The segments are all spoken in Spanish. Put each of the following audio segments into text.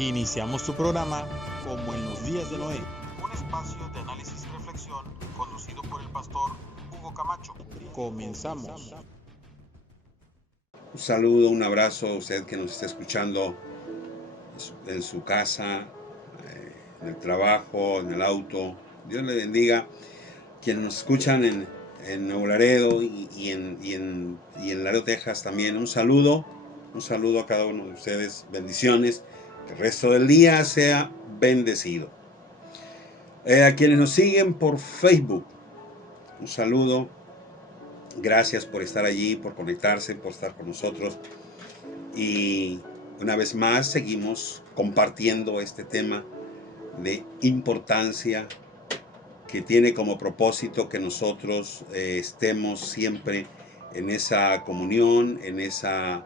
Iniciamos tu programa como en los días de Noé, un espacio de análisis y reflexión conducido por el pastor Hugo Camacho. Comenzamos. Un saludo, un abrazo a usted que nos está escuchando en su casa, en el trabajo, en el auto. Dios le bendiga. Quienes nos escuchan en Nuevo Laredo y en Laredo, Texas también. Un saludo a cada uno de ustedes. Bendiciones. Que el resto del día sea bendecido. A quienes nos siguen por Facebook, un saludo. Gracias por estar allí, por conectarse, por estar con nosotros. Y una vez más seguimos compartiendo este tema de importancia que tiene como propósito que nosotros estemos siempre en esa comunión, en esa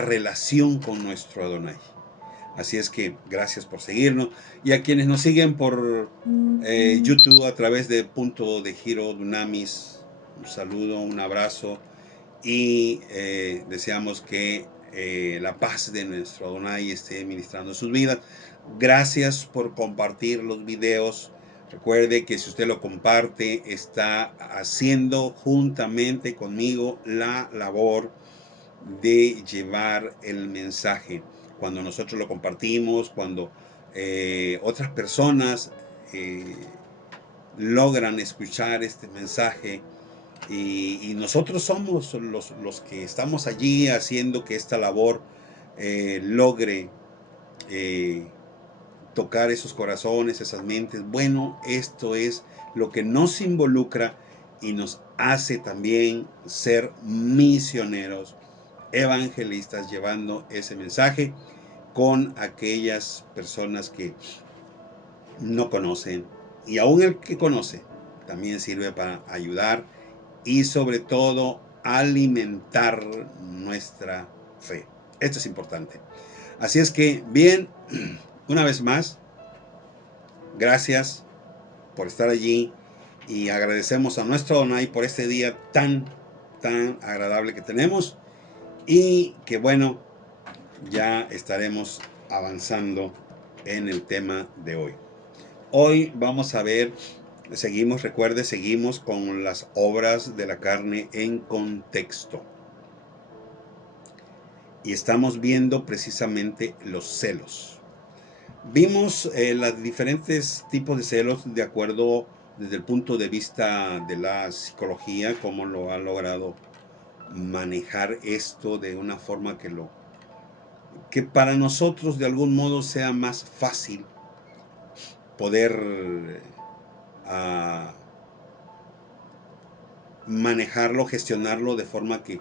relación con nuestro Adonai. Así es que gracias por seguirnos. Y a quienes nos siguen por YouTube a través de Punto de Giro Dunamis, un saludo, un abrazo. Y deseamos que la paz de nuestro Adonai esté ministrando sus vidas. Gracias por compartir los videos. Recuerde que si usted lo comparte, está haciendo juntamente conmigo la labor de llevar el mensaje. Cuando nosotros lo compartimos, cuando otras personas logran escuchar este mensaje, y nosotros somos los que estamos allí haciendo que esta labor logre tocar esos corazones, esas mentes. Bueno, esto es lo que nos involucra y nos hace también ser misioneros, evangelistas, llevando ese mensaje con aquellas personas que no conocen, y aún el que conoce también sirve para ayudar y sobre todo alimentar nuestra fe. Esto es importante. Así es que, bien, una vez más, gracias por estar allí y agradecemos a nuestro Adonai por este día tan agradable que tenemos, y que bueno, ya estaremos avanzando en el tema de hoy. Hoy vamos a ver, seguimos con las obras de la carne en contexto. Y estamos viendo precisamente los celos. Vimos los diferentes tipos de celos de acuerdo desde el punto de vista de la psicología, cómo lo ha logrado manejar esto de una forma que para nosotros de algún modo sea más fácil poder manejarlo, gestionarlo de forma que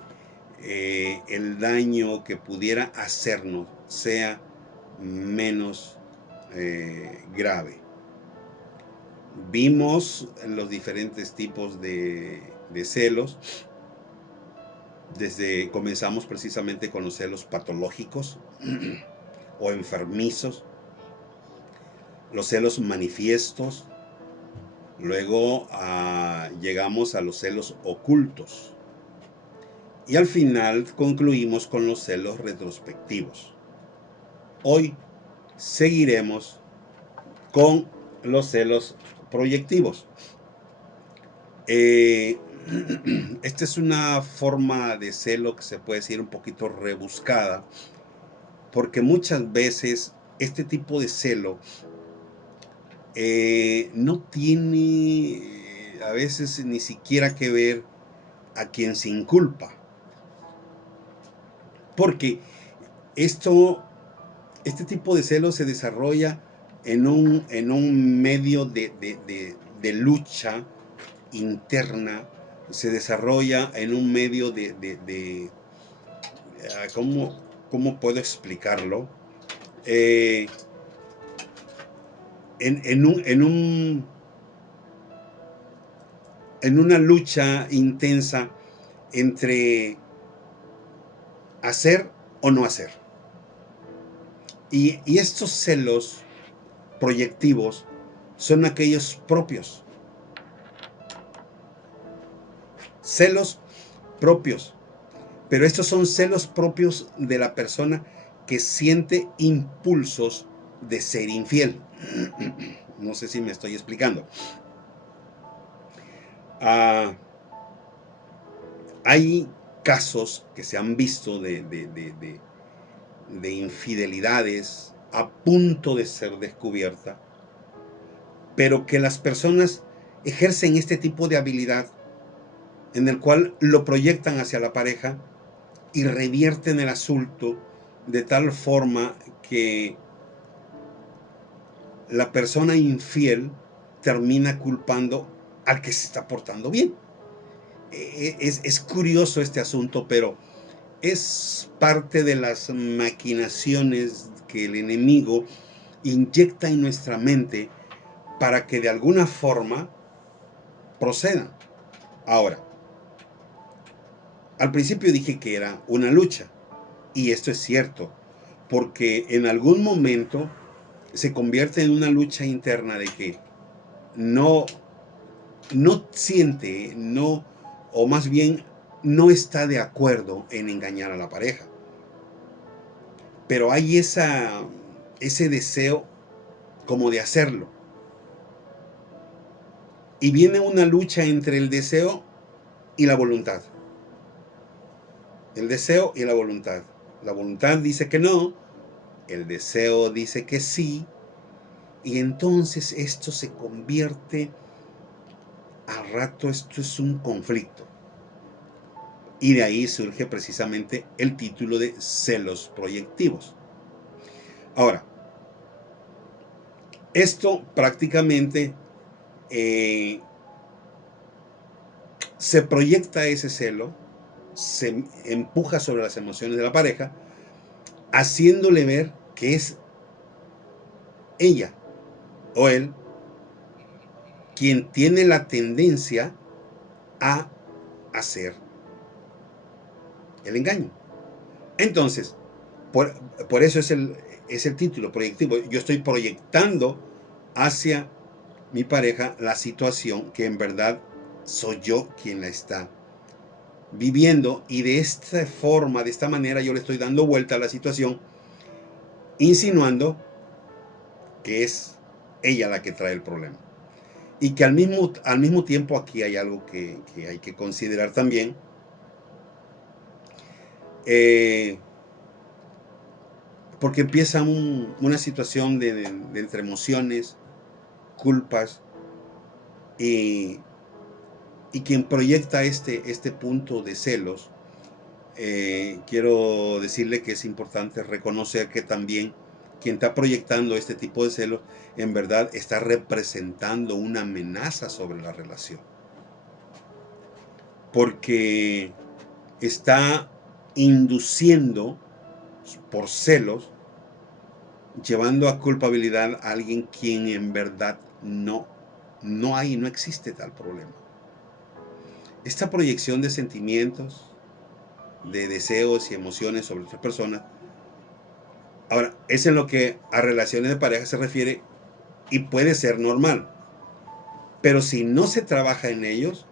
el daño que pudiera hacernos sea menos grave. Vimos los diferentes tipos de celos. Comenzamos precisamente con los celos patológicos o enfermizos, los celos manifiestos. Luego llegamos a los celos ocultos. Y al final concluimos con los celos retrospectivos. Hoy seguiremos con los celos proyectivos. Esta es una forma de celo que se puede decir un poquito rebuscada, porque muchas veces este tipo de celo no tiene a veces ni siquiera que ver a quien se inculpa, porque este tipo de celo se desarrolla en un medio de lucha interna, se desarrolla en un medio ¿cómo puedo explicarlo? En una lucha intensa entre hacer o no hacer. Y estos celos proyectivos son aquellos propios. Celos propios. Pero estos son celos propios de la persona que siente impulsos de ser infiel. No sé si me estoy explicando. Hay casos que se han visto de infidelidades a punto de ser descubierta, pero que las personas ejercen este tipo de habilidad en el cual lo proyectan hacia la pareja y revierten el asunto de tal forma que la persona infiel termina culpando al que se está portando bien. Es curioso este asunto, pero es parte de las maquinaciones que el enemigo inyecta en nuestra mente para que de alguna forma procedan. Ahora, al principio dije que era una lucha, y esto es cierto, porque en algún momento se convierte en una lucha interna de que no siente, no, o más bien no está de acuerdo en engañar a la pareja. Pero hay ese deseo como de hacerlo. Y viene una lucha entre el deseo y la voluntad. El deseo y la voluntad. La voluntad dice que no, el deseo dice que sí, y entonces esto se convierte, a rato esto es un conflicto. Y de ahí surge precisamente el título de celos proyectivos. Ahora, esto prácticamente se proyecta ese celo, se empuja sobre las emociones de la pareja, haciéndole ver que es ella o él quien tiene la tendencia a hacer el engaño. Entonces, por eso es el título proyectivo. Yo estoy proyectando hacia mi pareja la situación que en verdad soy yo quien la está viviendo, y de esta forma, de esta manera, yo le estoy dando vuelta a la situación, insinuando que es ella la que trae el problema. Y que al mismo tiempo aquí hay algo que hay que considerar también. Porque empieza una situación de entre emociones, culpas, y quien proyecta este punto de celos, quiero decirle que es importante reconocer que también quien está proyectando este tipo de celos en verdad está representando una amenaza sobre la relación, porque está induciendo por celos, llevando a culpabilidad a alguien quien en verdad no existe tal problema. Esta proyección de sentimientos, de deseos y emociones sobre otras personas, ahora, es en lo que a relaciones de pareja se refiere, y puede ser normal. Pero si no se trabaja en ellos,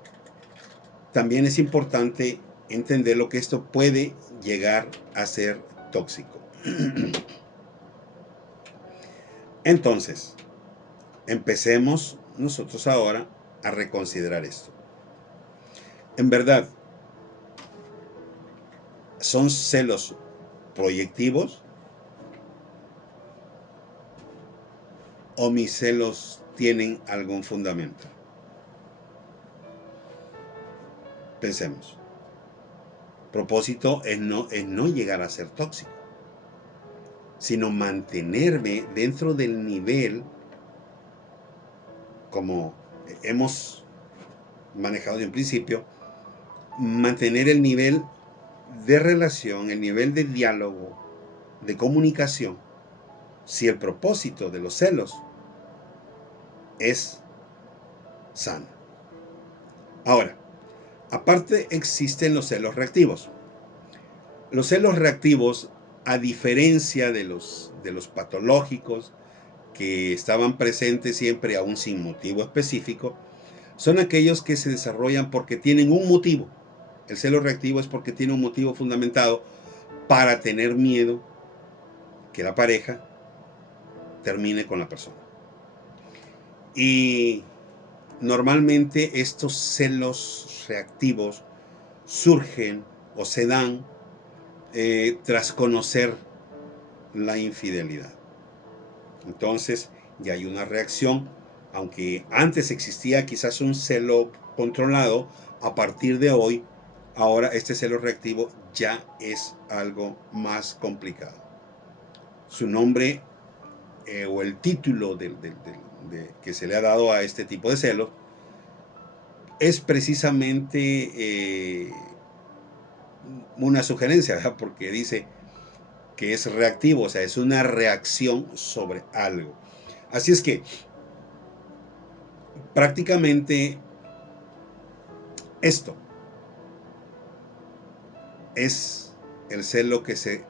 también es importante entender lo que esto puede llegar a ser tóxico. Entonces, empecemos nosotros ahora a reconsiderar esto. En verdad, ¿son celos proyectivos o mis celos tienen algún fundamento? Pensemos. Propósito es no llegar a ser tóxico, sino mantenerme dentro del nivel, como hemos manejado de un principio, mantener el nivel de relación, el nivel de diálogo, de comunicación, si el propósito de los celos es sano. Ahora, aparte existen los celos reactivos. Los celos reactivos, a diferencia de los patológicos que estaban presentes siempre aún sin motivo específico, son aquellos que se desarrollan porque tienen un motivo El celo reactivo es porque tiene un motivo fundamentado para tener miedo que la pareja termine con la persona. Y normalmente estos celos reactivos surgen o se dan tras conocer la infidelidad. Entonces ya hay una reacción, aunque antes existía quizás un celo controlado, a partir de hoy, ahora este celo reactivo ya es algo más complicado. Su nombre o el título que se le ha dado a este tipo de celos es precisamente una sugerencia, ¿verdad? Porque dice que es reactivo, o sea, es una reacción sobre algo. Así es que prácticamente esto es el celo que se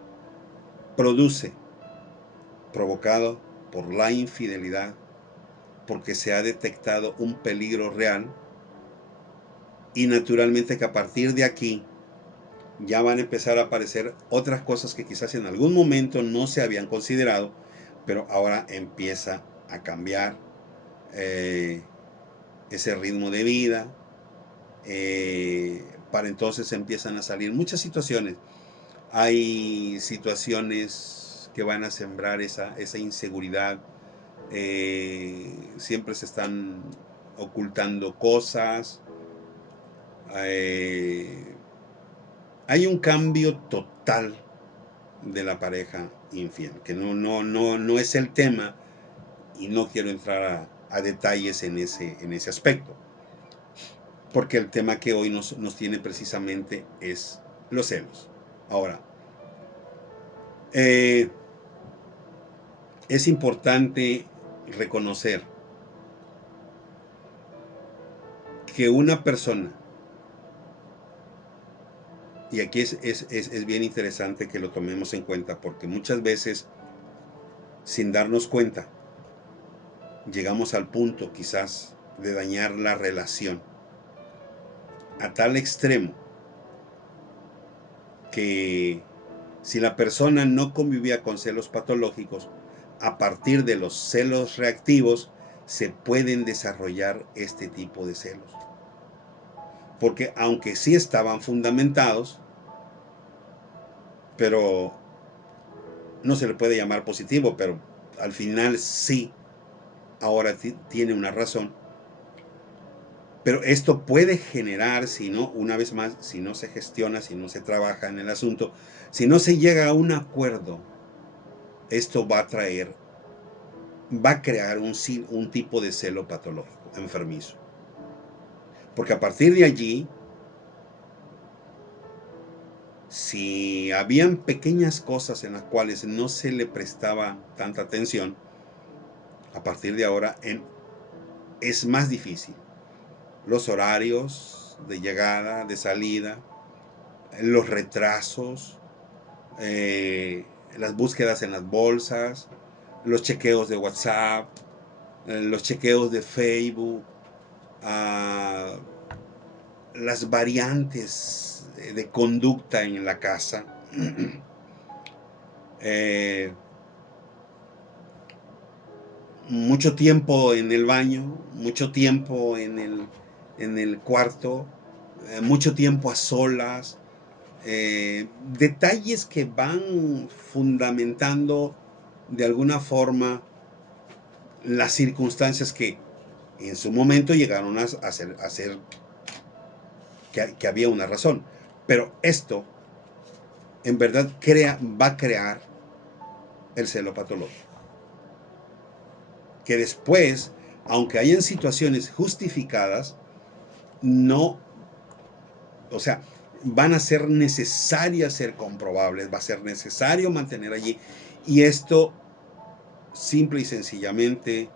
produce provocado por la infidelidad, porque se ha detectado un peligro real y naturalmente que a partir de aquí ya van a empezar a aparecer otras cosas que quizás en algún momento no se habían considerado, pero ahora empieza a cambiar ese ritmo de vida. Para entonces empiezan a salir muchas situaciones. Hay situaciones que van a sembrar esa inseguridad. Siempre se están ocultando cosas. Hay un cambio total de la pareja infiel, que no es el tema y no quiero entrar a detalles en ese aspecto, porque el tema que hoy nos tiene precisamente es los celos. Ahora, es importante reconocer que una persona, y aquí es bien interesante que lo tomemos en cuenta, porque muchas veces, sin darnos cuenta, llegamos al punto quizás de dañar la relación a tal extremo que si la persona no convivía con celos patológicos, a partir de los celos reactivos se pueden desarrollar este tipo de celos. Porque aunque sí estaban fundamentados, pero no se le puede llamar positivo, pero al final sí, ahora tiene una razón. Pero esto puede generar, si no, una vez más, si no se gestiona, si no se trabaja en el asunto, si no se llega a un acuerdo, esto va a crear un tipo de celo patológico, enfermizo. Porque a partir de allí, si habían pequeñas cosas en las cuales no se le prestaba tanta atención, a partir de ahora es más difícil. Los horarios de llegada, de salida, los retrasos, las búsquedas en las bolsas, los chequeos de WhatsApp, los chequeos de Facebook, las variantes de conducta en la casa. Mucho tiempo en el baño, mucho tiempo en el cuarto, mucho tiempo a solas, detalles que van fundamentando de alguna forma las circunstancias que en su momento llegaron a hacer que había una razón. Pero esto en verdad va a crear el celo patológico. Que después, aunque hayan situaciones justificadas, no, o sea, van a ser necesarias ser comprobables, va a ser necesario mantener allí. Y esto, simple y sencillamente,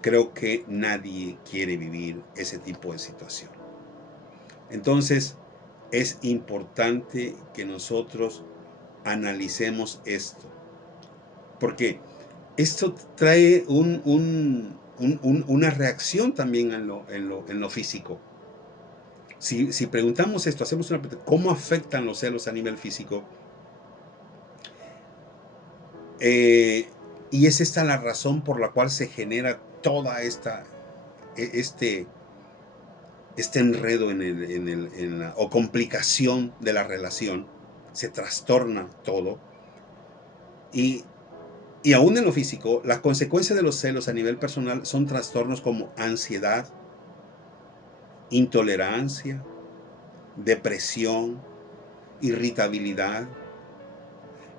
creo que nadie quiere vivir ese tipo de situación. Entonces, es importante que nosotros analicemos esto. Porque esto trae una reacción también en lo físico. Si preguntamos esto, hacemos una pregunta, ¿cómo afectan los celos a nivel físico? Y es esta la razón por la cual se genera toda este enredo o complicación de la relación. Se trastorna todo. Y aún en lo físico, las consecuencias de los celos a nivel personal son trastornos como ansiedad, intolerancia, depresión, irritabilidad.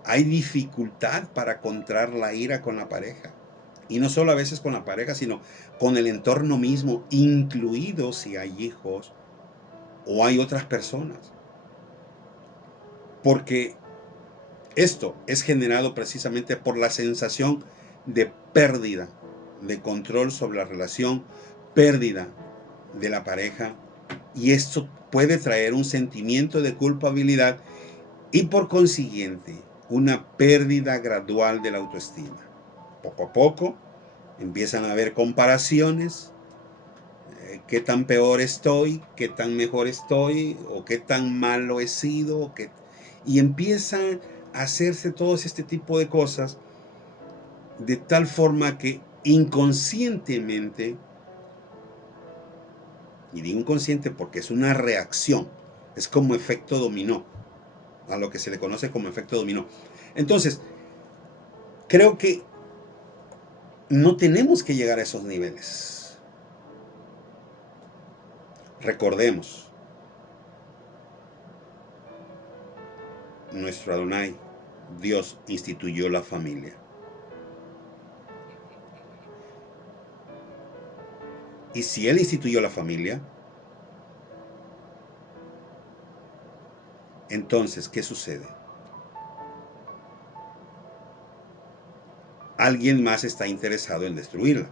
Hay dificultad para controlar la ira con la pareja. Y no solo a veces con la pareja, sino con el entorno mismo, incluido si hay hijos o hay otras personas. Porque esto es generado precisamente por la sensación de pérdida de control sobre la relación, pérdida de la pareja, y esto puede traer un sentimiento de culpabilidad y por consiguiente una pérdida gradual de la autoestima. Poco a poco empiezan a haber comparaciones, qué tan peor estoy, qué tan mejor estoy, o qué tan malo he sido, y empiezan a hacerse todos este tipo de cosas de tal forma que inconscientemente, y digo inconsciente porque es una reacción, es como efecto dominó, a lo que se le conoce como efecto dominó. Entonces, creo que no tenemos que llegar a esos niveles. Recordemos, nuestro Adonai, Dios, instituyó la familia. Y si Él instituyó la familia, entonces, ¿qué sucede? Alguien más está interesado en destruirla.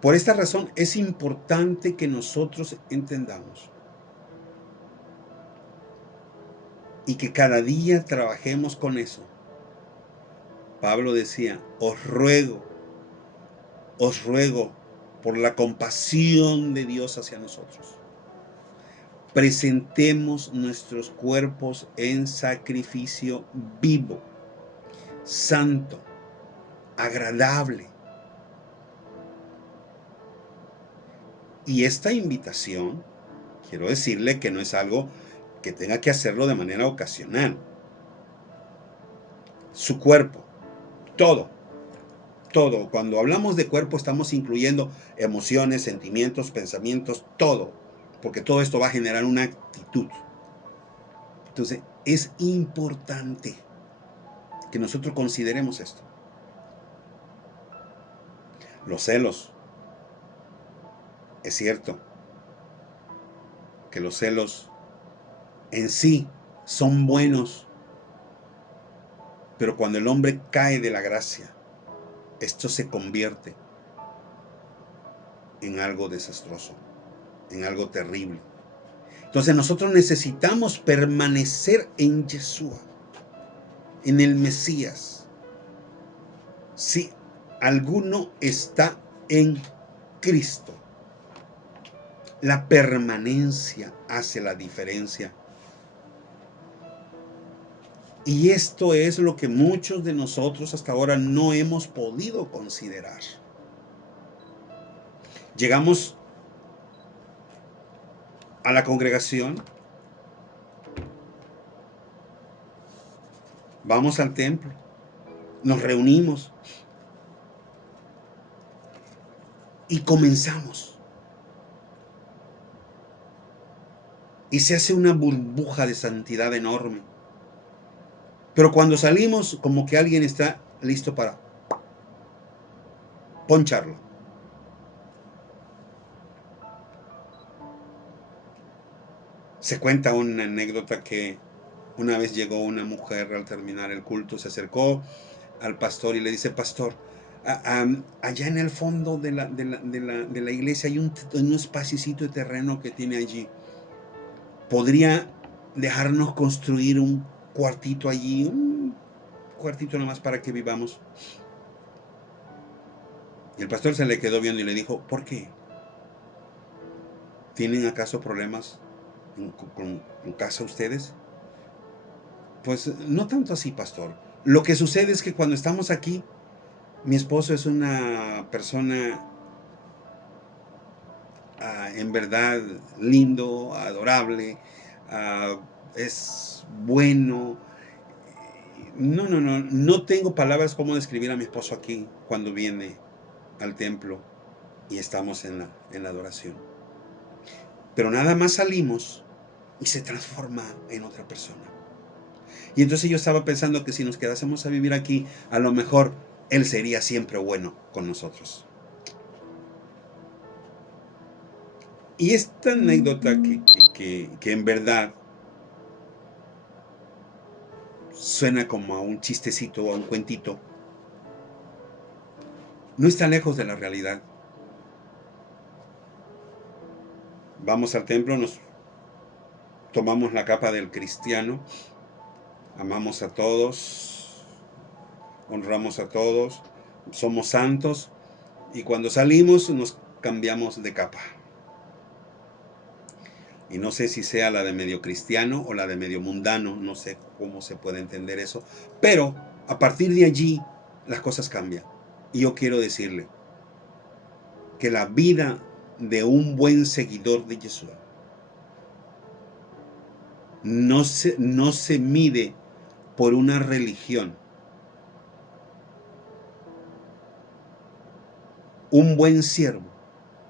Por esta razón es importante que nosotros entendamos y que cada día trabajemos con eso. Pablo decía, os ruego por la compasión de Dios hacia nosotros, presentemos nuestros cuerpos en sacrificio vivo, santo, agradable. Y esta invitación, quiero decirle que no es algo que tenga que hacerlo de manera ocasional. Su cuerpo, todo. Cuando hablamos de cuerpo estamos incluyendo emociones, sentimientos, pensamientos, todo. Porque todo esto va a generar una actitud. Entonces, es importante que nosotros consideremos esto. Los celos. Es cierto que los celos en sí son buenos, pero cuando el hombre cae de la gracia, esto se convierte en algo desastroso, en algo terrible. Entonces nosotros necesitamos permanecer en Yeshua, en el Mesías. Si alguno está en Cristo, la permanencia hace la diferencia. Y esto es lo que muchos de nosotros hasta ahora no hemos podido considerar. Llegamos a la congregación, vamos al templo, nos reunimos y comenzamos. Y se hace una burbuja de santidad enorme. Pero cuando salimos, como que alguien está listo para poncharlo. Se cuenta una anécdota que una vez llegó una mujer al terminar el culto, se acercó al pastor y le dice, pastor, allá en el fondo de la iglesia hay un espacito de terreno que tiene allí. ¿Podría dejarnos construir un cuartito allí? Un cuartito nomás para que vivamos. Y el pastor se le quedó viendo y le dijo, ¿por qué? ¿Tienen acaso problemas en casa ustedes? Pues no tanto así, pastor. Lo que sucede es que cuando estamos aquí, mi esposo es una persona en verdad lindo, adorable, es bueno. No tengo palabras como describir a mi esposo aquí cuando viene al templo y estamos en la adoración. Pero nada más salimos y se transforma en otra persona. Y entonces yo estaba pensando que si nos quedásemos a vivir aquí, a lo mejor él sería siempre bueno con nosotros. Y esta anécdota que en verdad suena como a un chistecito o a un cuentito, no está lejos de la realidad. Vamos al templo, nos tomamos la capa del cristiano, amamos a todos, honramos a todos, somos santos, y cuando salimos nos cambiamos de capa. Y no sé si sea la de medio cristiano o la de medio mundano, no sé cómo se puede entender eso, pero a partir de allí las cosas cambian. Y yo quiero decirle que la vida de un buen seguidor de Jesús no se mide por una religión. Un buen siervo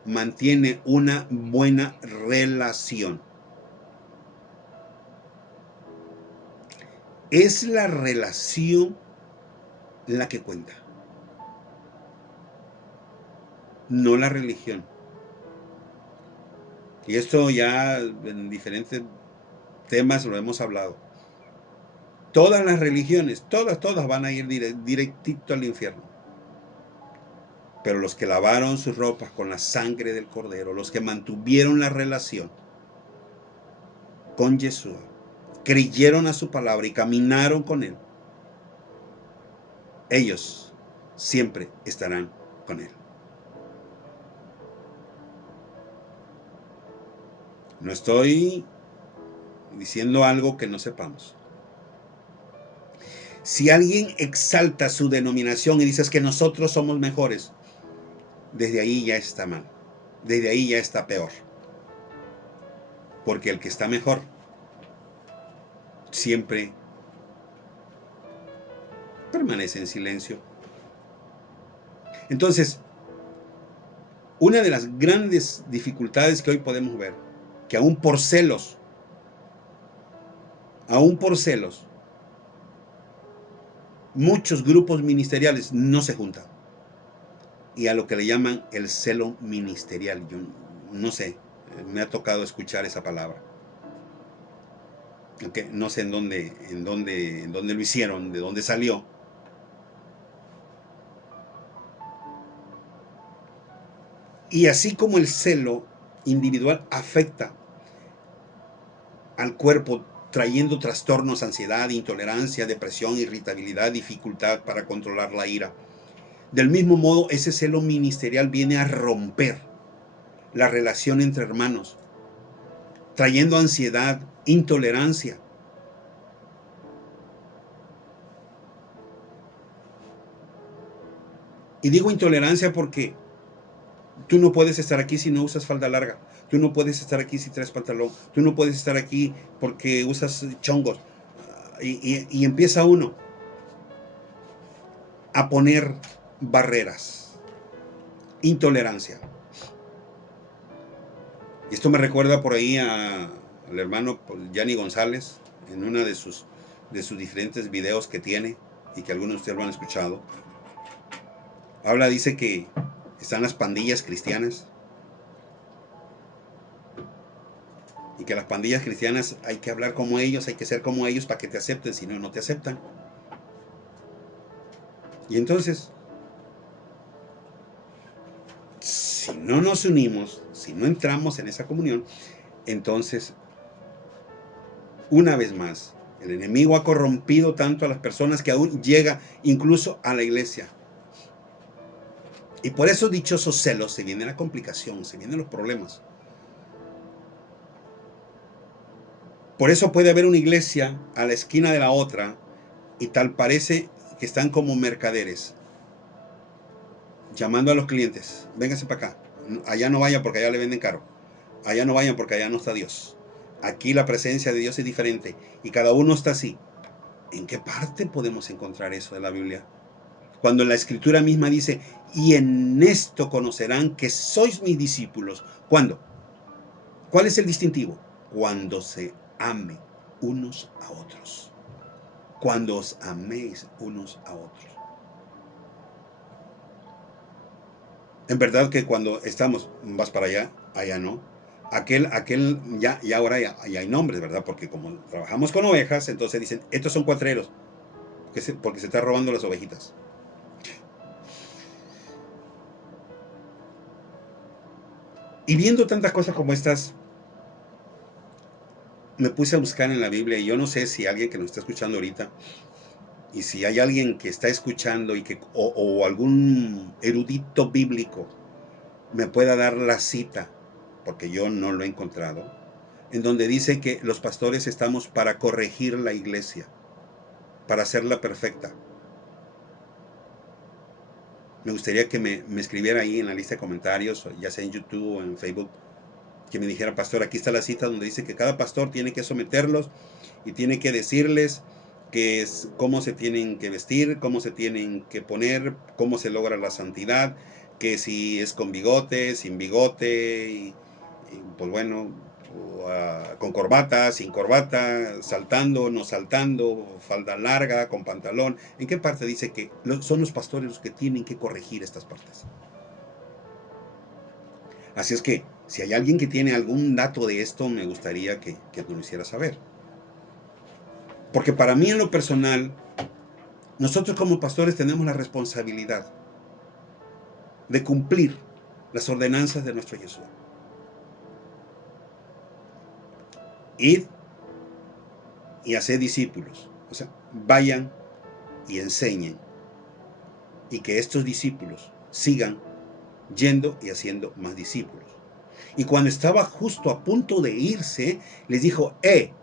mantiene una buena relación. Es la relación la que cuenta, no la religión. Y esto ya en diferentes temas lo hemos hablado. Todas las religiones, todas van a ir directito al infierno. Pero los que lavaron sus ropas con la sangre del Cordero, los que mantuvieron la relación con Jesús, creyeron a su palabra y caminaron con Él, ellos siempre estarán con Él. No estoy diciendo algo que no sepamos. Si alguien exalta su denominación y dices que nosotros somos mejores, desde ahí ya está mal. Desde ahí ya está peor. Porque el que está mejor siempre permanece en silencio. Entonces, una de las grandes dificultades que hoy podemos ver, que aún por celos, muchos grupos ministeriales no se juntan. Y a lo que le llaman el celo ministerial. Yo no sé, me ha tocado escuchar esa palabra. Okay, no sé en dónde lo hicieron, de dónde salió. Y así como el celo individual afecta al cuerpo, trayendo trastornos, ansiedad, intolerancia, depresión, irritabilidad, dificultad para controlar la ira. Del mismo modo, ese celo ministerial viene a romper la relación entre hermanos, trayendo ansiedad, intolerancia. Y digo intolerancia porque tú no puedes estar aquí si no usas falda larga. Tú no puedes estar aquí si traes pantalón. Tú no puedes estar aquí porque usas chongos. Y empieza uno a poner barreras. Intolerancia. Y esto me recuerda por ahí al hermano Yanni González, en una de sus diferentes videos que tiene y que algunos de ustedes lo han escuchado. Dice que están las pandillas cristianas y que las pandillas cristianas hay que hablar como ellos, hay que ser como ellos para que te acepten, si no, no te aceptan. Y entonces, si no nos unimos, si no entramos en esa comunión, entonces, una vez más, el enemigo ha corrompido tanto a las personas que aún llega incluso a la iglesia. Y por eso dichosos celos se viene la complicación, se vienen los problemas. Por eso puede haber una iglesia a la esquina de la otra y tal parece que están como mercaderes, llamando a los clientes, vénganse para acá, allá no vayan porque allá le venden caro, allá no vayan porque allá no está Dios. Aquí la presencia de Dios es diferente y cada uno está así. ¿En qué parte podemos encontrar eso de la Biblia? Cuando la escritura misma dice, y en esto conocerán que sois mis discípulos. ¿Cuándo? ¿Cuál es el distintivo? Cuando se ame unos a otros. Cuando os améis unos a otros. En verdad que cuando estamos, vas para allá, allá no. Ya ahora ya hay nombres, ¿verdad? Porque como trabajamos con ovejas, entonces dicen, estos son cuatreros, porque se está robando las ovejitas. Y viendo tantas cosas como estas, me puse a buscar en la Biblia y yo no sé si alguien que nos está escuchando ahorita y si hay alguien que está escuchando o algún erudito bíblico me pueda dar la cita, porque yo no lo he encontrado, en donde dice que los pastores estamos para corregir la iglesia, para hacerla perfecta. Me gustaría que me escribiera ahí en la lista de comentarios, ya sea en YouTube o en Facebook, que me dijera, pastor, aquí está la cita donde dice que cada pastor tiene que someterlos y tiene que decirles que es, cómo se tienen que vestir, cómo se tienen que poner, cómo se logra la santidad, que si es con bigote, sin bigote, y pues bueno, con corbata, sin corbata, saltando, no saltando, falda larga, con pantalón. ¿En qué parte dice que son los pastores los que tienen que corregir estas partes? Así es que, si hay alguien que tiene algún dato de esto, me gustaría que nos lo hiciera saber. Porque para mí en lo personal, nosotros como pastores tenemos la responsabilidad de cumplir las ordenanzas de nuestro Jesús. Id y haced discípulos. O sea, vayan y enseñen. Y que estos discípulos sigan yendo y haciendo más discípulos. Y cuando estaba justo a punto de irse, les dijo,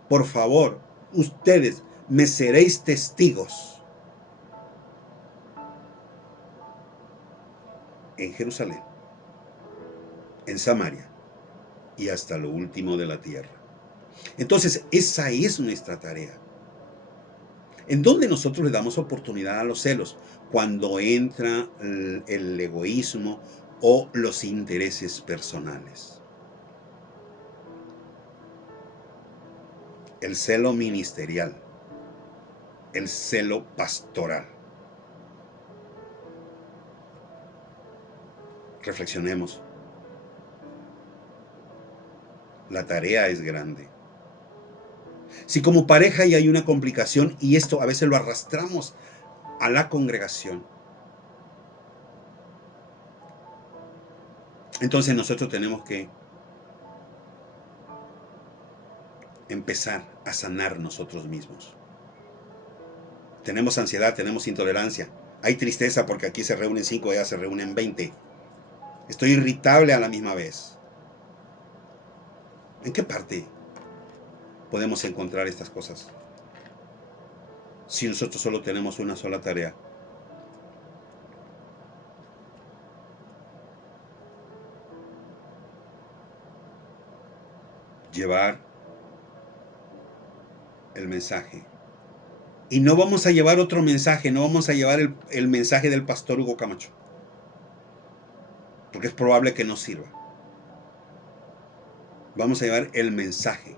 por favor, ustedes me seréis testigos en Jerusalén, en Samaria y hasta lo último de la tierra. Entonces, esa es nuestra tarea. ¿En dónde nosotros le damos oportunidad a los celos? Cuando entra el egoísmo o los intereses personales. El celo ministerial, el celo pastoral. Reflexionemos. La tarea es grande. Si como pareja ya hay una complicación y esto a veces lo arrastramos a la congregación, entonces nosotros tenemos que empezar a sanar nosotros mismos. Tenemos ansiedad, tenemos intolerancia. Hay tristeza porque aquí se reúnen 5, allá se reúnen 20. Estoy irritable a la misma vez. ¿En qué parte podemos encontrar estas cosas? Si nosotros solo tenemos una sola tarea. Llevar el mensaje. Y no vamos a llevar otro mensaje, no vamos a llevar el mensaje del pastor Hugo Camacho. Porque es probable que no sirva. Vamos a llevar el mensaje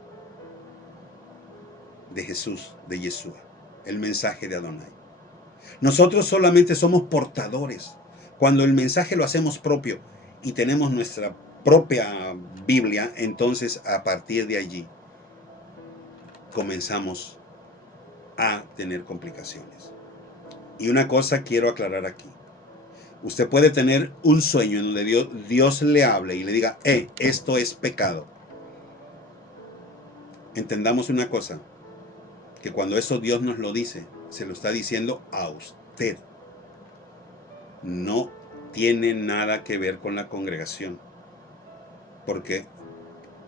de Jesús, de Yeshua, el mensaje de Adonai. Nosotros solamente somos portadores. Cuando el mensaje lo hacemos propio y tenemos nuestra propia Biblia, entonces a partir de allí comenzamos a tener complicaciones. Y una cosa quiero aclarar aquí. Usted puede tener un sueño en donde Dios le hable y le diga, esto es pecado. Entendamos una cosa, que cuando eso Dios nos lo dice, se lo está diciendo a usted. No tiene nada que ver con la congregación, porque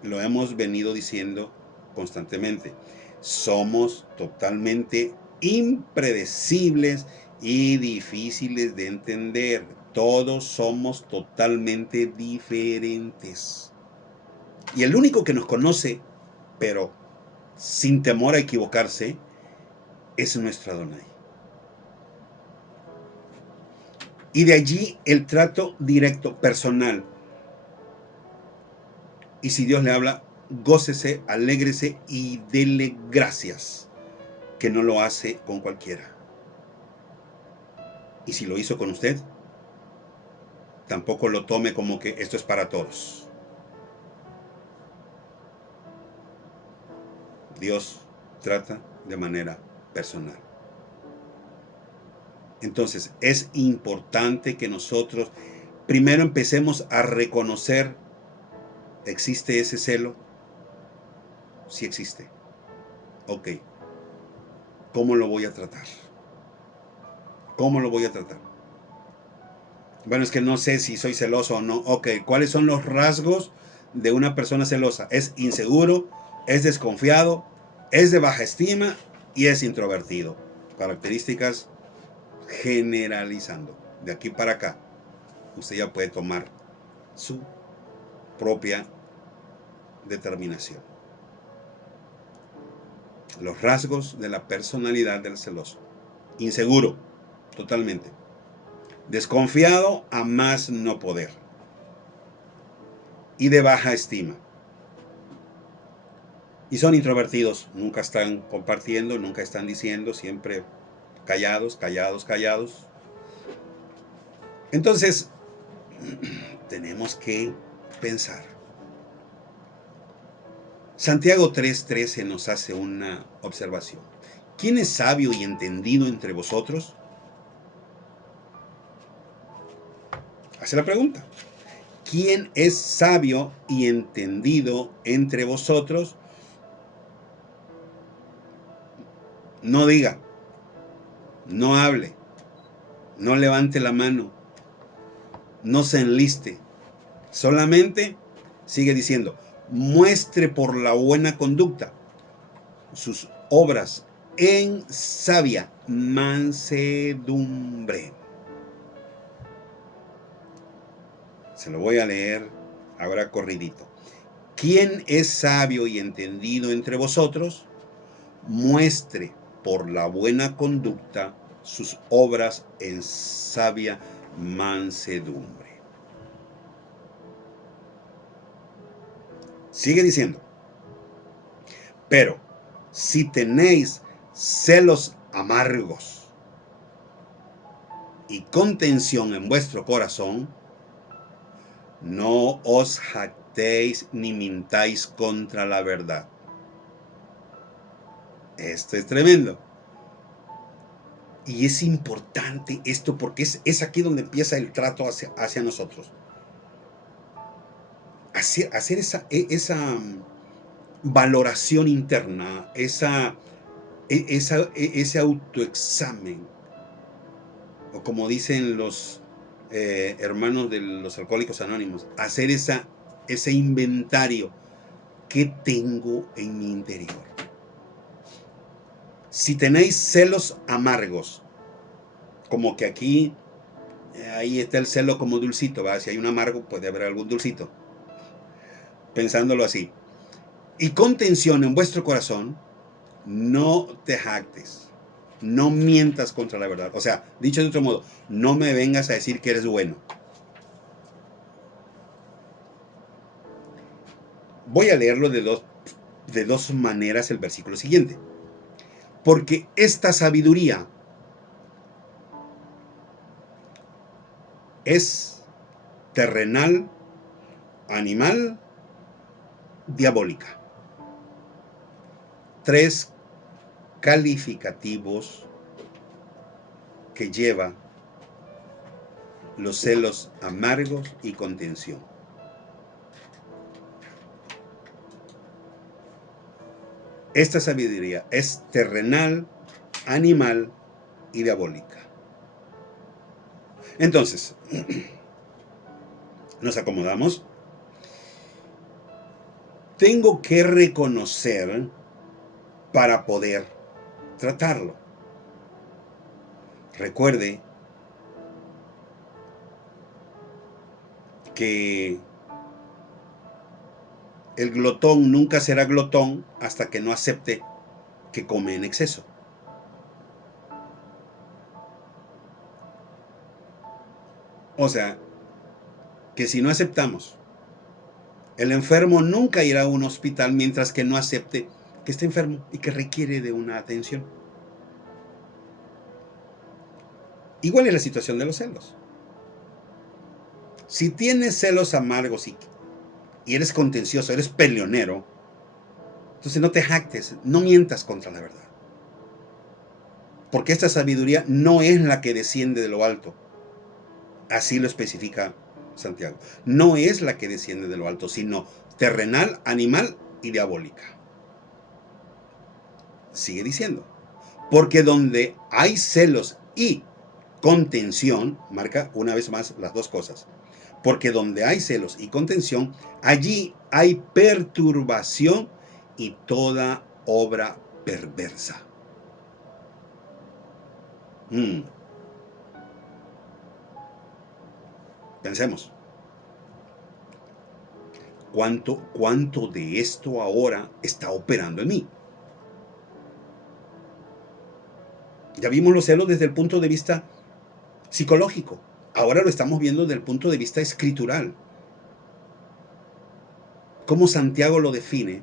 lo hemos venido diciendo constantemente. Somos totalmente impredecibles y difíciles de entender. Todos somos totalmente diferentes. Y el único que nos conoce, pero sin temor a equivocarse, es nuestro Adonai. Y de allí el trato directo, personal. Y si Dios le habla, gócese, alégrese y dele gracias, que no lo hace con cualquiera. Y si lo hizo con usted, tampoco lo tome como que esto es para todos. Dios trata de manera personal. Entonces, es importante que nosotros primero empecemos a reconocer, ¿existe ese celo? Sí existe. Ok. ¿Cómo lo voy a tratar? ¿Cómo lo voy a tratar? Bueno, es que no sé si soy celoso o no. Ok, ¿cuáles son los rasgos de una persona celosa? Es inseguro, es desconfiado, es de baja estima y es introvertido. Características generalizando. De aquí para acá, usted ya puede tomar su propia determinación. Los rasgos de la personalidad del celoso. Inseguro, totalmente. Desconfiado a más no poder. Y de baja estima. Y son introvertidos, nunca están compartiendo, nunca están diciendo, siempre callados, callados, callados. Entonces, tenemos que pensar. Santiago 3:13 nos hace una observación. ¿Quién es sabio y entendido entre vosotros? Hace la pregunta. ¿Quién es sabio y entendido entre vosotros? No diga, no hable, no levante la mano, no se enliste. Solamente sigue diciendo, muestre por la buena conducta sus obras en sabia mansedumbre. Se lo voy a leer ahora corridito. ¿Quién es sabio y entendido entre vosotros? Muestre por la buena conducta sus obras en sabia mansedumbre. Sigue diciendo, pero si tenéis celos amargos y contención en vuestro corazón, no os jactéis ni mintáis contra la verdad. Esto es tremendo. Y es importante esto porque es aquí donde empieza el trato hacia nosotros. Hacer esa valoración interna, ese autoexamen, o como dicen los hermanos de los alcohólicos anónimos, hacer ese inventario. ¿Qué tengo en mi interior? Si tenéis celos amargos, como que aquí, ahí está el celo como dulcito, ¿va? Si hay un amargo, puede haber algún dulcito. Pensándolo así. Y contención en vuestro corazón, no te jactes, no mientas contra la verdad. O sea, dicho de otro modo, no me vengas a decir que eres bueno. Voy a leerlo de dos maneras el versículo siguiente. Porque esta sabiduría es terrenal, animal, diabólica. 3 calificativos que lleva los celos amargos y contención. Esta sabiduría es terrenal, animal y diabólica. Entonces, nos acomodamos. tengo que reconocer para poder tratarlo. Recuerde que el glotón nunca será glotón hasta que no acepte que come en exceso. O sea, que si no aceptamos, el enfermo nunca irá a un hospital mientras que no acepte que está enfermo y que requiere de una atención. Igual es la situación de los celos. Si tienes celos amargos y eres contencioso, eres peleonero, entonces no te jactes, no mientas contra la verdad. Porque esta sabiduría no es la que desciende de lo alto. Así lo especifica Santiago. No es la que desciende de lo alto, sino terrenal, animal y diabólica. Sigue diciendo. Porque donde hay celos y contención, marca una vez más las dos cosas. Porque donde hay celos y contención, allí hay perturbación y toda obra perversa. Pensemos. ¿Cuánto de esto ahora está operando en mí? Ya vimos los celos desde el punto de vista psicológico. Ahora lo estamos viendo desde el punto de vista escritural. Cómo Santiago lo define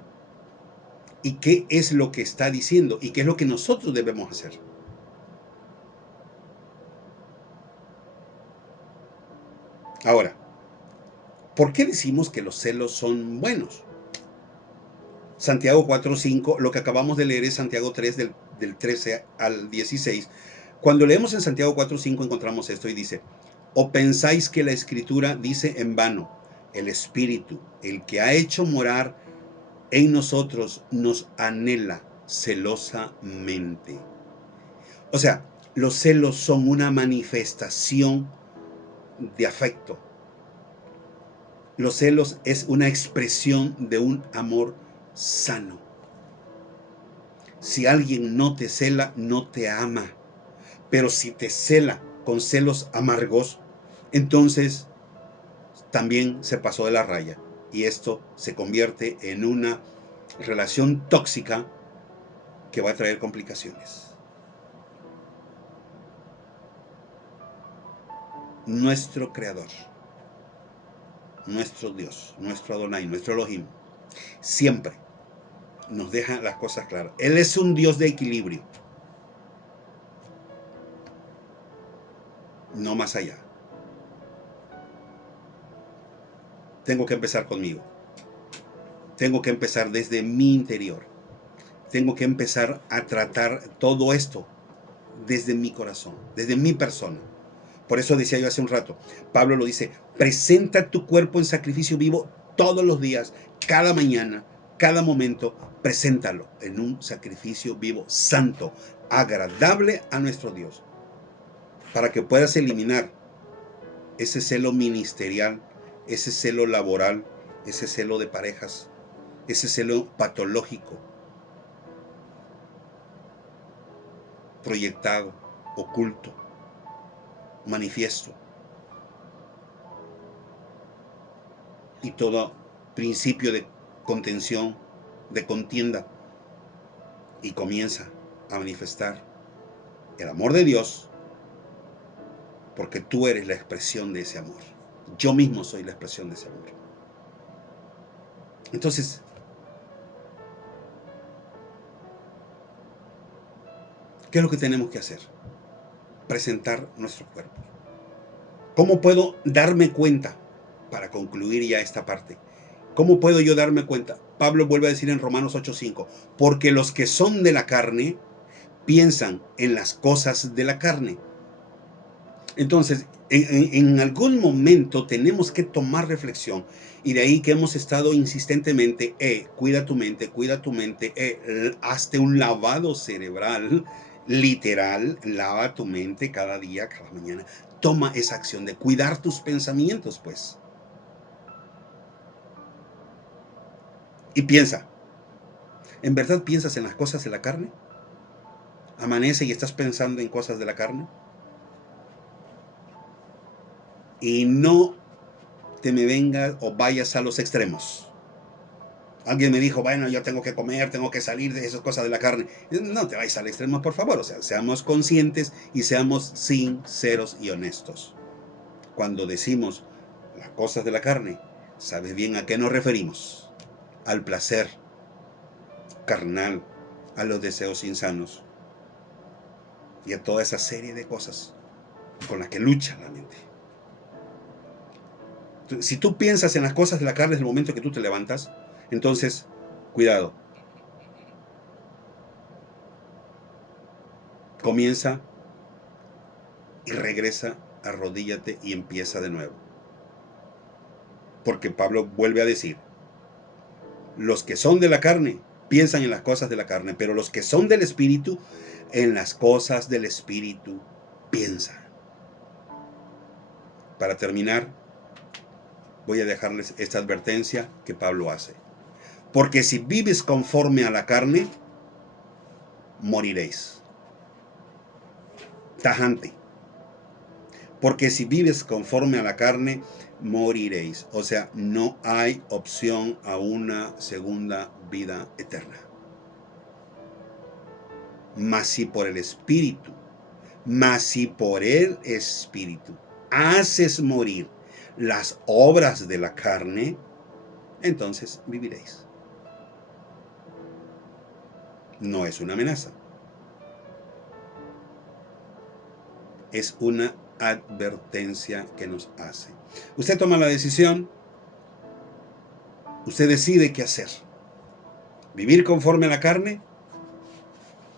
y qué es lo que está diciendo y qué es lo que nosotros debemos hacer. Ahora, ¿por qué decimos que los celos son buenos? Santiago 4:5, lo que acabamos de leer es Santiago 3 del 13 al 16. Cuando leemos en Santiago 4:5 encontramos esto y dice, ¿o pensáis que la Escritura dice en vano, el Espíritu, el que ha hecho morar en nosotros, nos anhela celosamente? O sea, los celos son una manifestación de afecto. Los celos es una expresión de un amor sano. Si alguien no te cela, no te ama. Pero si te cela con celos amargos, entonces también se pasó de la raya. Y esto se convierte en una relación tóxica que va a traer complicaciones. Nuestro Creador, nuestro Dios, nuestro Adonai, nuestro Elohim, siempre nos deja las cosas claras. Él es un Dios de equilibrio. No más allá. Tengo que empezar conmigo. Tengo que empezar desde mi interior. Tengo que empezar a tratar todo esto desde mi corazón, desde mi persona. Por eso decía yo hace un rato, Pablo lo dice, presenta tu cuerpo en sacrificio vivo todos los días, cada mañana, cada momento, preséntalo en un sacrificio vivo, santo, agradable a nuestro Dios, para que puedas eliminar ese celo ministerial, ese celo laboral, ese celo de parejas, ese celo patológico, proyectado, oculto, manifiesto. Y todo principio de contención, de contienda, y comienza a manifestar el amor de Dios, porque tú eres la expresión de ese amor. Yo mismo soy la expresión de ese amor. Entonces, ¿qué es lo que tenemos que hacer? Presentar nuestro cuerpo. ¿Cómo puedo darme cuenta? Para concluir ya esta parte, ¿cómo puedo yo darme cuenta? Pablo vuelve a decir en Romanos 8:5, porque los que son de la carne piensan en las cosas de la carne. Entonces, en algún momento tenemos que tomar reflexión, y de ahí que hemos estado insistentemente, cuida tu mente, hazte un lavado cerebral, literal, lava tu mente cada día, cada mañana. Toma esa acción de cuidar tus pensamientos, pues. Y piensa, ¿en verdad piensas en las cosas de la carne? ¿Amanece y estás pensando en cosas de la carne? Y no te me vengas o vayas a los extremos. Alguien me dijo, bueno, yo tengo que comer, tengo que salir de esas cosas de la carne. No te vayas al extremo, por favor. O sea, seamos conscientes y seamos sinceros y honestos. Cuando decimos las cosas de la carne, ¿sabes bien a qué nos referimos? Al placer carnal, a los deseos insanos y a toda esa serie de cosas con las que lucha la mente. Si tú piensas en las cosas de la carne desde el momento que tú te levantas, entonces, cuidado. Comienza y regresa, arrodíllate y empieza de nuevo. Porque Pablo vuelve a decir, los que son de la carne piensan en las cosas de la carne, pero los que son del Espíritu, en las cosas del Espíritu piensan. Para terminar, voy a dejarles esta advertencia que Pablo hace. Porque si vives conforme a la carne, moriréis. Tajante. Porque si vives conforme a la carne, moriréis. O sea, no hay opción a una segunda vida eterna. Mas si por el Espíritu, haces morir las obras de la carne, entonces viviréis. No es una amenaza. Es una advertencia que nos hace. Usted toma la decisión, usted decide qué hacer. Vivir conforme a la carne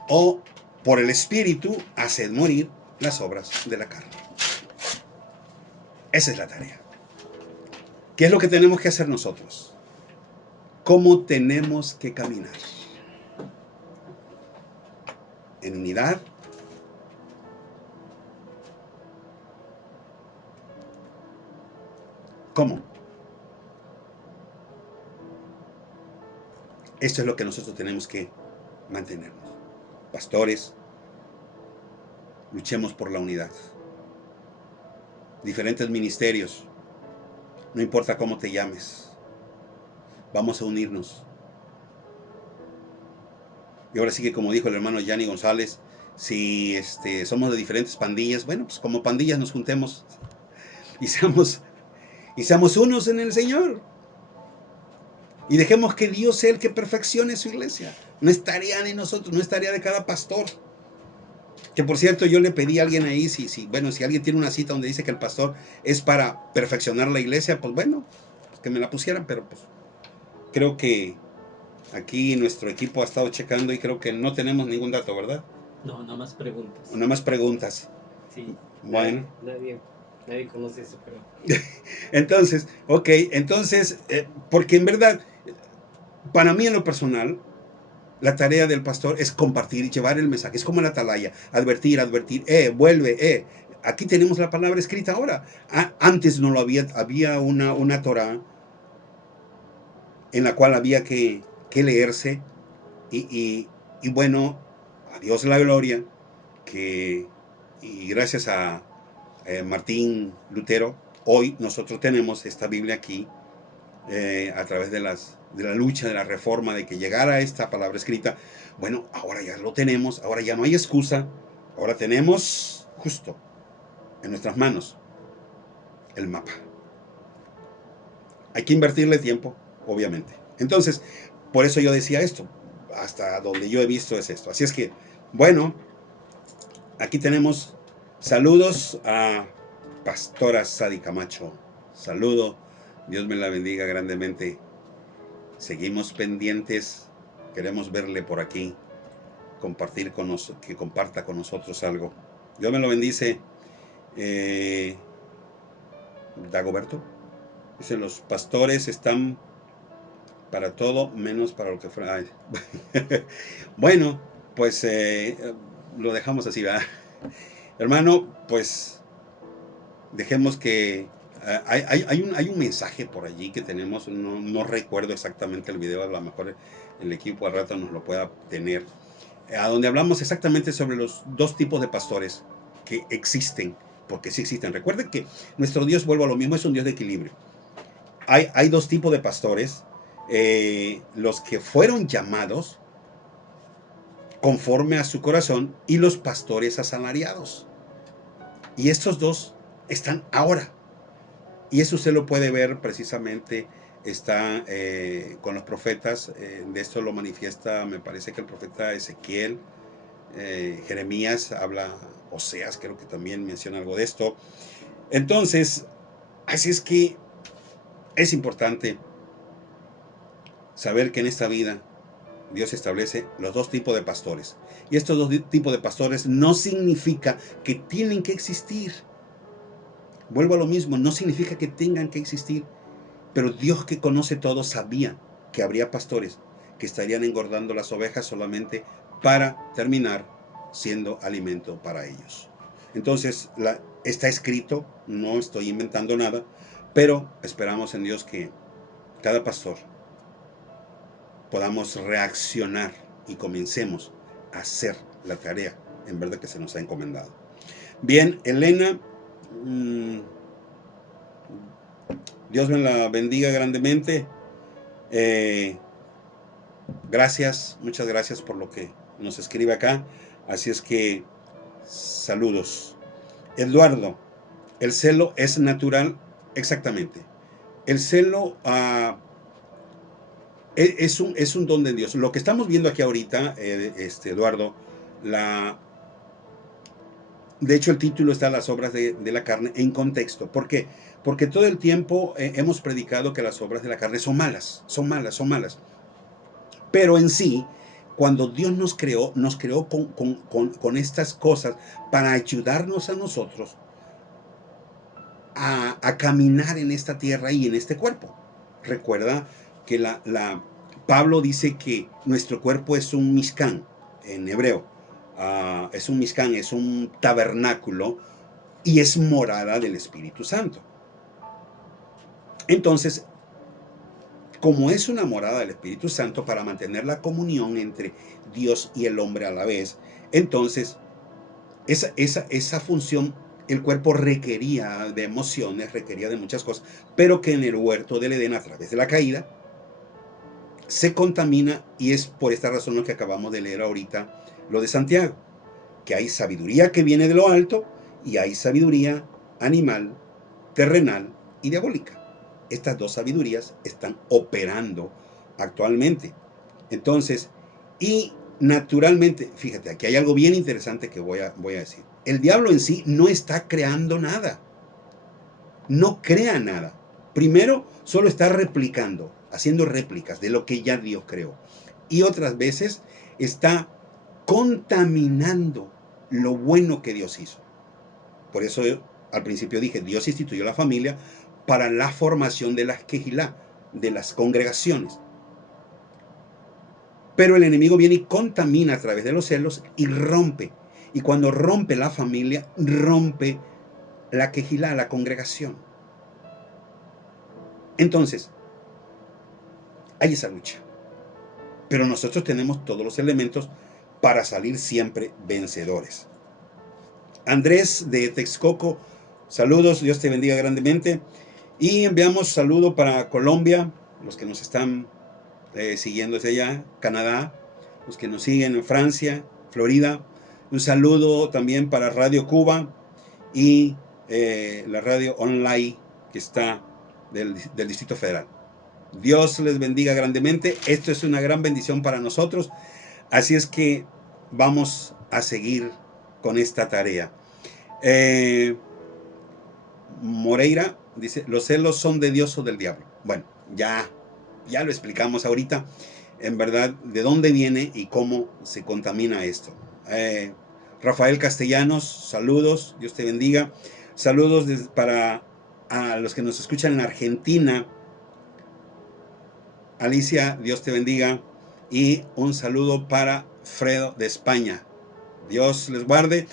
o por el Espíritu hacer morir las obras de la carne. Esa es la tarea. ¿Qué es lo que tenemos que hacer nosotros? ¿Cómo tenemos que caminar? En unidad. ¿Cómo? Esto es lo que nosotros tenemos que mantenernos. Pastores, luchemos por la unidad. Diferentes ministerios, no importa cómo te llames, vamos a unirnos. Y ahora sí que, como dijo el hermano Yanni González, si somos de diferentes pandillas, bueno, pues como pandillas nos juntemos y seamos unos en el Señor. Y dejemos que Dios sea el que perfeccione su iglesia. No es tarea de nosotros, no es tarea de cada pastor. Que por cierto, yo le pedí a alguien ahí, si alguien tiene una cita donde dice que el pastor es para perfeccionar la iglesia, pues bueno, pues que me la pusieran, pero pues creo que aquí nuestro equipo ha estado checando y creo que no tenemos ningún dato, ¿verdad? No, nada más preguntas. Nada más preguntas. Sí. Bueno. Nadie conoce eso, pero... Entonces, porque en verdad, para mí en lo personal, la tarea del pastor es compartir y llevar el mensaje. Es como la atalaya, advertir, vuelve, Aquí tenemos la palabra escrita ahora. Antes no lo había una Torah en la cual había que leerse y bueno, a Dios la gloria, y gracias a Martín Lutero, hoy nosotros tenemos esta Biblia aquí a través de la lucha, de la reforma, de que llegara esta palabra escrita. Bueno, ahora ya lo tenemos, ahora ya no hay excusa, ahora tenemos justo en nuestras manos el mapa. Hay que invertirle tiempo, obviamente. Entonces, por eso yo decía esto, hasta donde yo he visto es esto. Así es que, bueno, aquí tenemos saludos a Pastora Sadi Camacho. Saludo, Dios me la bendiga grandemente. Seguimos pendientes, queremos verle por aquí, que comparta con nosotros algo. Dios me lo bendice. Dagoberto dice: los pastores están para todo menos para lo que fuera. Bueno, pues lo dejamos así, ¿verdad? Hermano, pues dejemos que Hay un mensaje por allí que tenemos, no recuerdo exactamente el video, a lo mejor el equipo al rato nos lo pueda tener, a donde hablamos exactamente sobre los dos tipos de pastores que existen, porque sí existen. Recuerden que nuestro Dios, vuelvo a lo mismo, es un Dios de equilibrio. Hay dos tipos de pastores, los que fueron llamados conforme a su corazón y los pastores asalariados. Y estos dos están ahora. Y eso usted lo puede ver precisamente, está con los profetas, de esto lo manifiesta, me parece que el profeta Ezequiel, Jeremías habla, Oseas creo que también menciona algo de esto. Entonces, así es que es importante saber que en esta vida Dios establece los dos tipos de pastores. Y estos dos tipos de pastores no significa que tienen que existir. Vuelvo a lo mismo, no significa que tengan que existir. Pero Dios, que conoce todo, sabía que habría pastores que estarían engordando las ovejas solamente para terminar siendo alimento para ellos. Entonces, está escrito, no estoy inventando nada, pero esperamos en Dios que cada pastor podamos reaccionar y comencemos a hacer la tarea en verdad que se nos ha encomendado. Bien, Elena, Dios me la bendiga grandemente. Gracias, muchas gracias por lo que nos escribe acá. Así es que, saludos. Eduardo, ¿el celo es natural? Exactamente. El celo es un don de Dios. Lo que estamos viendo aquí ahorita, Eduardo, de hecho el título está Las obras de la carne en contexto. ¿Por qué? Porque todo el tiempo hemos predicado que las obras de la carne son malas, son malas, son malas. Pero en sí, cuando Dios nos creó con estas cosas para ayudarnos a nosotros a caminar en esta tierra y en este cuerpo. Recuerda que Pablo dice que nuestro cuerpo es un mishkan en hebreo. Es un mishkan, es un tabernáculo y es morada del Espíritu Santo. Entonces, como es una morada del Espíritu Santo para mantener la comunión entre Dios y el hombre a la vez, entonces esa función el cuerpo requería de emociones, requería de muchas cosas, pero que en el huerto del Edén, a través de la caída, se contamina, y es por esta razón lo que acabamos de leer ahorita, lo de Santiago, que hay sabiduría que viene de lo alto y hay sabiduría animal, terrenal y diabólica. Estas dos sabidurías están operando actualmente. Entonces, y naturalmente, fíjate, aquí hay algo bien interesante que voy a decir. El diablo en sí no está creando nada. No crea nada. Primero, solo está replicando, haciendo réplicas de lo que ya Dios creó. Y otras veces está contaminando lo bueno que Dios hizo. Por eso al principio dije, Dios instituyó la familia para la formación de las quejilá, de las congregaciones. Pero el enemigo viene y contamina a través de los celos y rompe. Y cuando rompe la familia, rompe la quejilá, la congregación. Entonces, hay esa lucha. Pero nosotros tenemos todos los elementos para salir siempre vencedores. Andrés de Texcoco, saludos, Dios te bendiga grandemente. Y enviamos saludo para Colombia, los que nos están siguiendo desde allá, Canadá, los que nos siguen en Francia, Florida. Un saludo también para Radio Cuba y la radio online que está del Distrito Federal. Dios les bendiga grandemente. Esto es una gran bendición para nosotros. Así es que vamos a seguir con esta tarea. Moreira dice, ¿los celos son de Dios o del diablo? Bueno, ya lo explicamos ahorita, en verdad, de dónde viene y cómo se contamina esto. Rafael Castellanos, saludos, Dios te bendiga. Saludos para a los que nos escuchan en Argentina. Alicia, Dios te bendiga. Y un saludo para Fredo de España. Dios les guarde.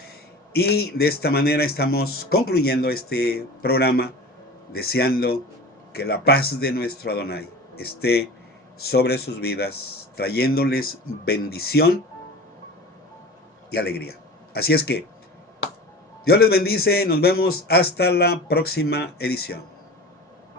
Y de esta manera estamos concluyendo este programa deseando que la paz de nuestro Adonai esté sobre sus vidas, trayéndoles bendición y alegría. Así es que Dios les bendice, nos vemos hasta la próxima edición.